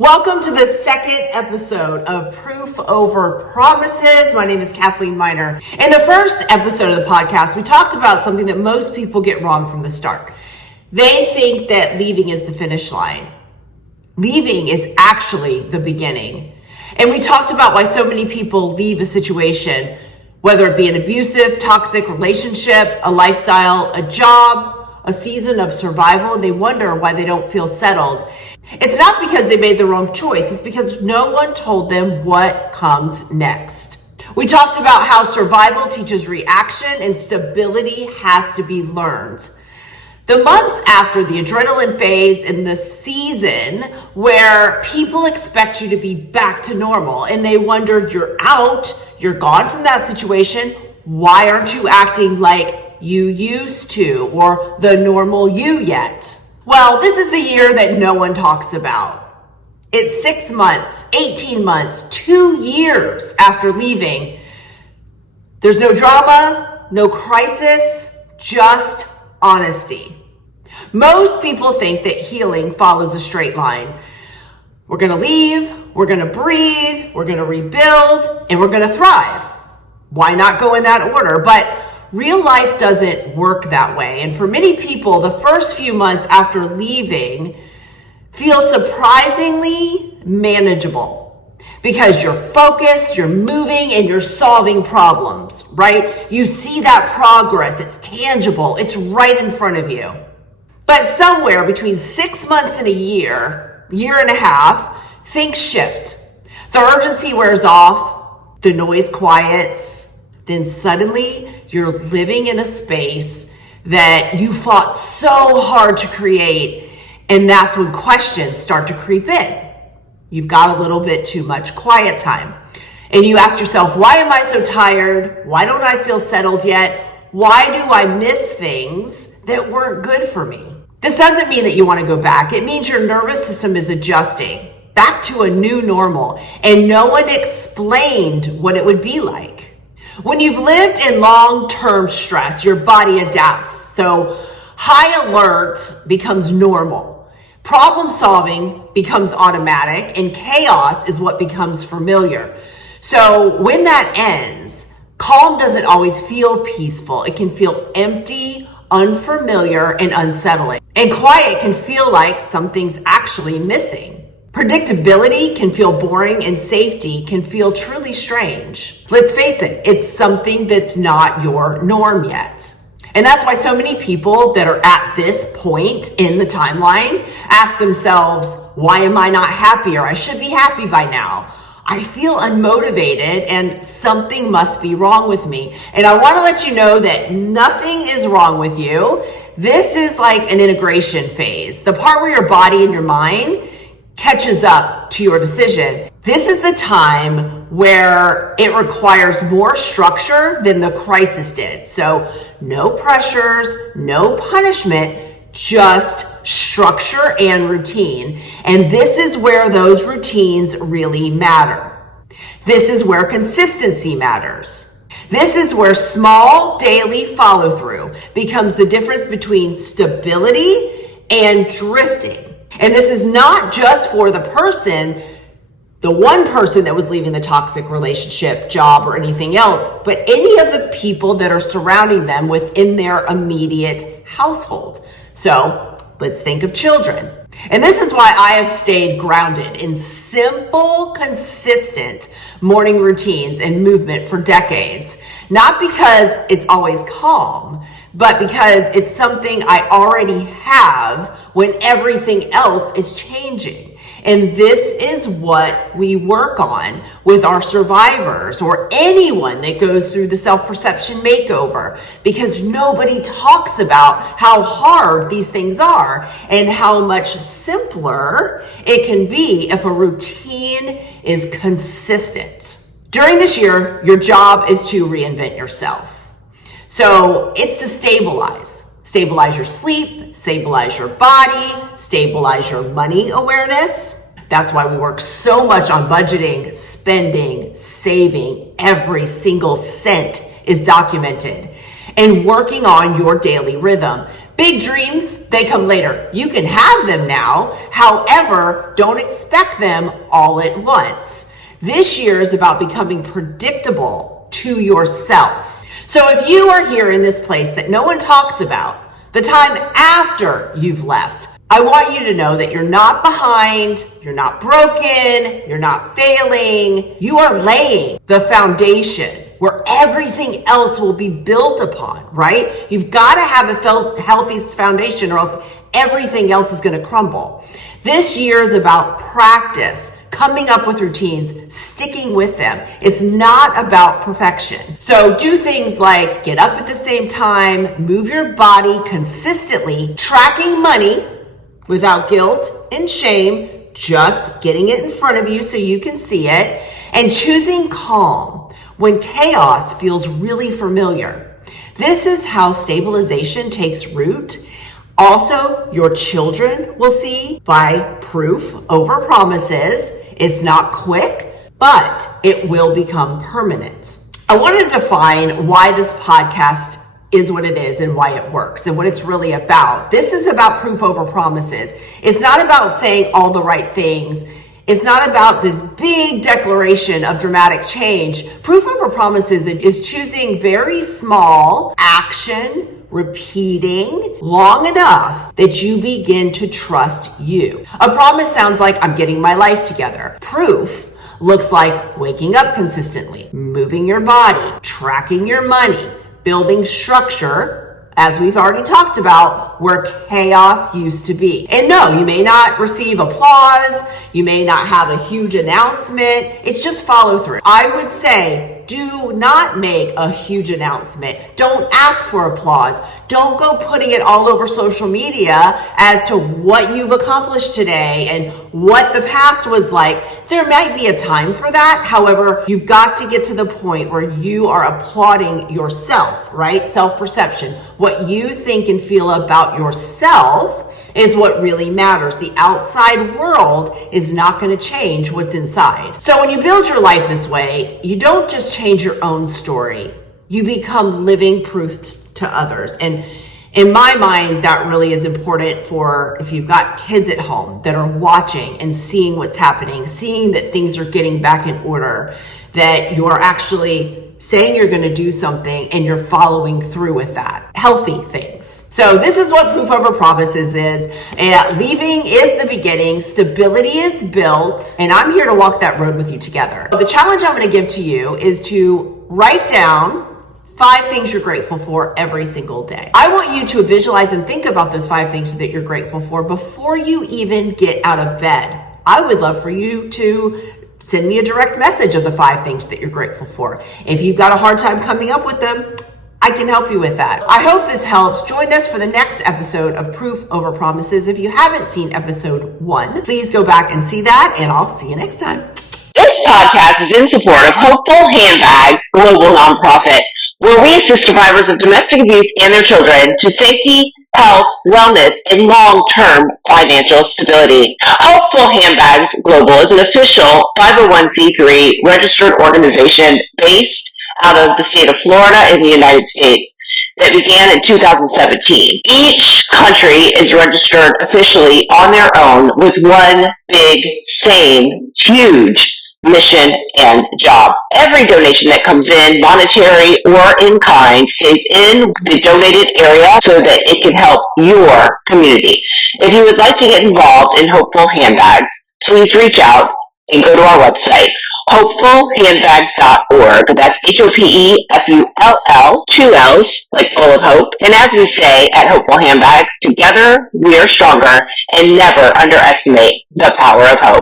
Welcome to the second episode of Proof Over Promises. My name is Cathlene Miner. In the first episode of the podcast, we talked about something that most people get wrong from the start. They think that leaving is the finish line. Leaving is actually the beginning. And we talked about why so many people leave a situation, whether it be an abusive, toxic relationship, a lifestyle, a job, a season of survival, and they wonder why they don't feel settled. It's not because they made the wrong choice. It's because no one told them what comes next. We talked about how survival teaches reaction and stability has to be learned. The months after the adrenaline fades in the season where people expect you to be back to normal and they wonder, you're out, you're gone from that situation. Why aren't you acting like you used to or the normal you yet? Well, this is the year that no one talks about. It's 6 months, 18 months, 2 years after leaving. There's no drama, no crisis, just honesty. Most people think that healing follows a straight line. We're going to leave, we're going to breathe, we're going to rebuild, and we're going to thrive. Why not go in that order? But real life doesn't work that way. And for many people, the first few months after leaving feel surprisingly manageable because you're focused, you're moving, and you're solving problems, right? You see that progress, it's tangible, it's right in front of you. But somewhere between 6 months and a year and a half, things shift. The urgency wears off, the noise quiets, then suddenly you're living in a space that you fought so hard to create, and that's when questions start to creep in. You've got a little bit too much quiet time. And you ask yourself, why am I so tired? Why don't I feel settled yet? Why do I miss things that weren't good for me? This doesn't mean that you want to go back. It means your nervous system is adjusting back to a new normal, and no one explained what it would be like. When you've lived in long-term stress, your body adapts. So high alert becomes normal. Problem solving becomes automatic, and chaos is what becomes familiar. So when that ends, calm doesn't always feel peaceful. It can feel empty, unfamiliar, and unsettling. And quiet can feel like something's actually missing. Predictability can feel boring, and safety can feel truly strange. Let's face it, it's something that's not your norm yet. And that's why so many people that are at this point in the timeline ask themselves, why am I not happier? I should be happy by now. I feel unmotivated and something must be wrong with me. And I want to let you know that nothing is wrong with you. This is like an integration phase, the part where your body and your mind catches up to your decision. This is the time where it requires more structure than the crisis did. So no pressures, no punishment, just structure and routine. And this is where those routines really matter. This is where consistency matters. This is where small daily follow through becomes the difference between stability and drifting. And this is not just for the person, the one person that was leaving the toxic relationship, job, or anything else, but any of the people that are surrounding them within their immediate household. So let's think of children. And this is why I have stayed grounded in simple, consistent morning routines and movement for decades. Not because it's always calm, but because it's something I already have when everything else is changing. And this is what we work on with our survivors or anyone that goes through the self-perception makeover, because nobody talks about how hard these things are and how much simpler it can be if a routine is consistent. During this year, your job is to reinvent yourself. So it's to stabilize your sleep, stabilize your body, stabilize your money awareness. That's why we work so much on budgeting, spending, saving. Every single cent is documented. And working on your daily rhythm. Big dreams, they come later. You can have them now. However, don't expect them all at once. This year is about becoming predictable to yourself. So if you are here in this place that no one talks about, the time after you've left, I want you to know that you're not behind, you're not broken, you're not failing. You are laying the foundation where everything else will be built upon, right? You've got to have a healthy foundation or else everything else is going to crumble. This year is about practice, coming up with routines, sticking with them. It's not about perfection. So do things like get up at the same time, move your body consistently, tracking money without guilt and shame, just getting it in front of you so you can see it, and choosing calm when chaos feels really familiar. This is how stabilization takes root. Also, your children will see by proof over promises. It's not quick, but it will become permanent. I want to define why this podcast is what it is and why it works and what it's really about. This is about proof over promises. It's not about saying all the right things. It's not about this big declaration of dramatic change. Proof over promises is choosing very small action, repeating long enough that you begin to trust you. A promise sounds like I'm getting my life together. Proof looks like waking up consistently, moving your body, tracking your money, building structure, as we've already talked about, where chaos used to be. And no, you may not receive applause. You may not have a huge announcement. It's just follow through. I would say, do not make a huge announcement. Don't ask for applause. Don't go putting it all over social media as to what you've accomplished today and what the past was like. There might be a time for that. However, you've got to get to the point where you are applauding yourself, right? Self-perception. What you think and feel about yourself is what really matters. The outside world is not going to change what's inside. So when you build your life this way, you don't just change your own story. You become living proof to others. And in my mind, that really is important for if you've got kids at home that are watching and seeing what's happening, seeing that things are getting back in order, that you're actually saying you're going to do something and you're following through with that. Healthy things. So this is what proof over promises is. Leaving is the beginning. Stability is built. And I'm here to walk that road with you together. The challenge I'm going to give to you is to write down 5 things you're grateful for every single day. I want you to visualize and think about those 5 things that you're grateful for before you even get out of bed. I would love for you to send me a direct message of the 5 things that you're grateful for. If you've got a hard time coming up with them, I can help you with that. I hope this helps. Join us for the next episode of Proof Over Promises. If you haven't seen episode 1, please go back and see that, and I'll see you next time. This podcast is in support of Hopeful Handbags, global nonprofit, where we assist survivors of domestic abuse and their children to safety, health, wellness, and long-term financial stability. Hopeful Handbags Global is an official 501c3 registered organization based out of the state of Florida in the United States that began in 2017. Each country is registered officially on their own with one big, same, huge mission and job. Every donation that comes in, monetary or in kind, stays in the donated area so that it can help your community. If you would like to get involved in Hopeful Handbags, please reach out and go to our website, hopefulhandbags.org. That's HOPEFULL, 2 L's, like full of hope. And as we say at Hopeful Handbags, together we are stronger, and never underestimate the power of hope.